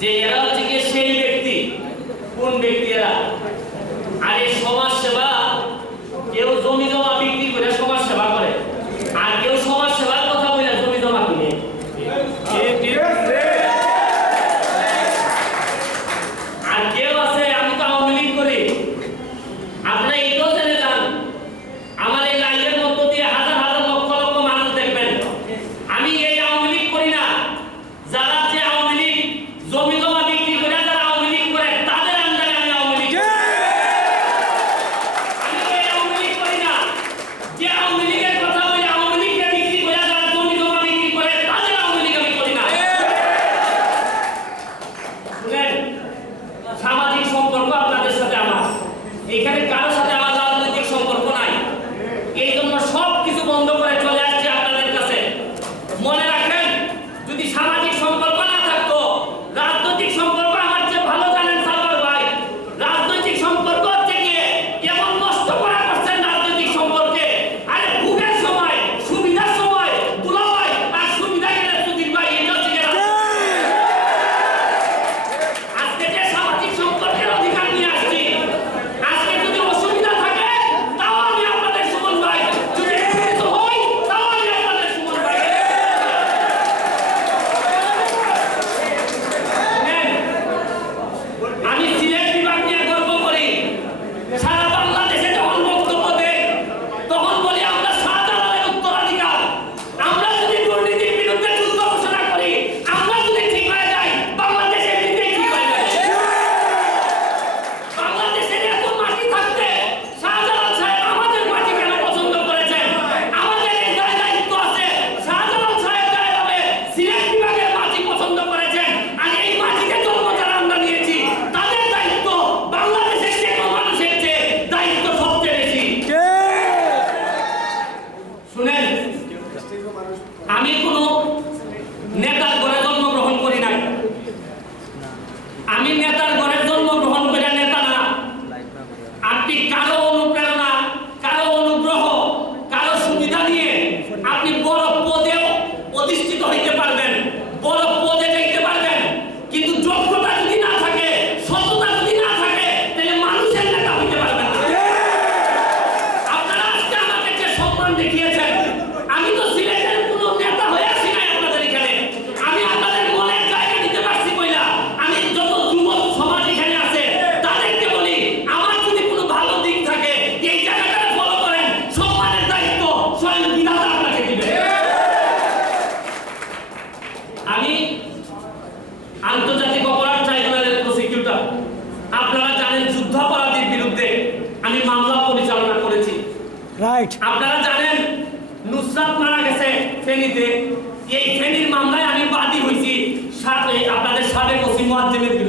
যে এরা হচ্ছে কি সেই ব্যক্তি। কোন ব্যক্তি এরা? আরে সমাজ সেবা, কেউ জমি জমা বিক্রি করে সমাজ সেবা করে, আর কেউ সমাজ সেবার কথা বলে জমি জমা কিনে। আর কেউ আছে আমি তো আওয়ামী লীগ করি। আপনারা এটাও জেনে যান, আমার এই লাইভের মধ্য দিয়ে হাজার হাজার লক্ষ লক্ষ মানুষ দেখবেন। আমি এই আওয়ামী লীগ করি না। যারা যে আওয়ামী লীগ জমি জমা বিক্রি করে যারা আওয়ামী লীগ করে তাদের আন্ডারে আমি আওয়ামী লীগ। আমি এই আওয়ামী লীগ করি না। যে আওয়ামী লীগের কথা বলে আওয়ামী লীগকে বিক্রি করে যারা জমি জমা বিক্রি করে তাদের আওয়ামী লীগ আমি করি না। শুনেন, সামাজিক সম্পর্ক আপনাদের সাথে আমার, এখানে কারোর সাথে আমার রাজনৈতিক সম্পর্ক নাই। এই জন্য সব কিছু বন্ধ করে চলে আসছে আপনাদের কাছে। মনে রাখেন, যদি সামাজিক সম্পর্ক না থাকতো, রাজনৈতিক সম্পর্ক আমার যে ভালো জানেন সালমান ভাই, রাজনৈতিক সম্পর্ক হচ্ছে গিয়ে কেমন নষ্ট করা করছেন রাজনৈতিক সম্পর্কে। আরে ভোগের সময়, সুবিধার সময় দুলাভাই আর সুবিধা গেলে সুদীপ ভাই, এটা হচ্ছে গিয়ে আজকে যে সামাজিক সম্পর্কের অধিকার নিয়ে আসছি, আজকে যদি অসুবিধা থাকে তাও আমি আপনাদের সুমন ভাই, যদি উপকৃত হই তাও আমি আপনাদের সুমন ভাই। শুনেন, আমি সিলেট বিভাগ নিয়ে গর্ব করি। সারা বাংলাদেশে যখন বক্তব্য দেই তখন বলি আমরা শাহজালালের উত্তরাধিকার। আমরা যদি দুর্নীতির বিরুদ্ধে যুদ্ধ ঘোষণা করি, আমরা যদি ঠিক হয়ে যাই, বাংলাদেশ এমনিতেই ঠিক হয়ে যাবে। বাংলাদেশের এত মাটি থাকতে শাহজালাল সাহেব আমাদের মাটি কেন পছন্দ করেছেন? আমাদের এই দায়িত্ব আছে। শাহজালাল সাহেব যেভাবে সিলেট বিভাগের মাটি পছন্দ করেছেন, আর এই মাটিতে জন্ম যারা আমরা নিয়েছি তাদের দায়িত্ব বাংলাদেশের যে কোনো মানুষের চেয়ে দায়িত্ব সবচেয়ে বেশি। শুনেন, আমি কোনো নেতার ঘরে জন্মগ্রহণ করি নাই। আমি নেতার ঘরে জন্মগ্রহণ করে নেতা না। আপনি কারো অনুপ্রেরণা, কারো অনুগ্রহ, কারো সুবিধা নিয়ে আপনি বড় পদেও অধিষ্ঠিত হইতে পারবেন, বড় পদে যাইতে পারবেন, কিন্তু যোগ্যতা যদি না থাকে, সততা যদি না থাকে, তাহলে মানুষের নেতা হইতে পারবেন না। আপনারা আজকে আমাকে যে সম্মান দেখিয়েছেন, আমি তো সিলেটের কোনো নেতা হয়ে আসি নাই আপনাদের এখানে। আমি আপনাদের মনের জায়গা নিতে পারছি কইলা। আমি যত যুবক সমাজ এখানে আছে তাদেরকে বলি, আমার যদি কোনো ভালো দিক থাকে এই জায়গাটাকে ফলো করেন, সম্মানের দায়িত্ব স্বয়ং বিধাতা আপনাকে দিবে। আমি আন্তর্জাতিক অপরাধ ট্রাইব্যুনালের প্রসিকিউটর। আপনারা জানেন যুদ্ধাপরাধীর বিরুদ্ধে আমি মামলা পরিচালনা করেছি। রাইট। আপনারা জানেন নুসরাত মারা গেছে ফেনীতে, এই ফেনীর মামলায় আমি বাদী হয়েছি আপনাদের সাবেক ওসি মুয়াজ্জেমের বিরুদ্ধে।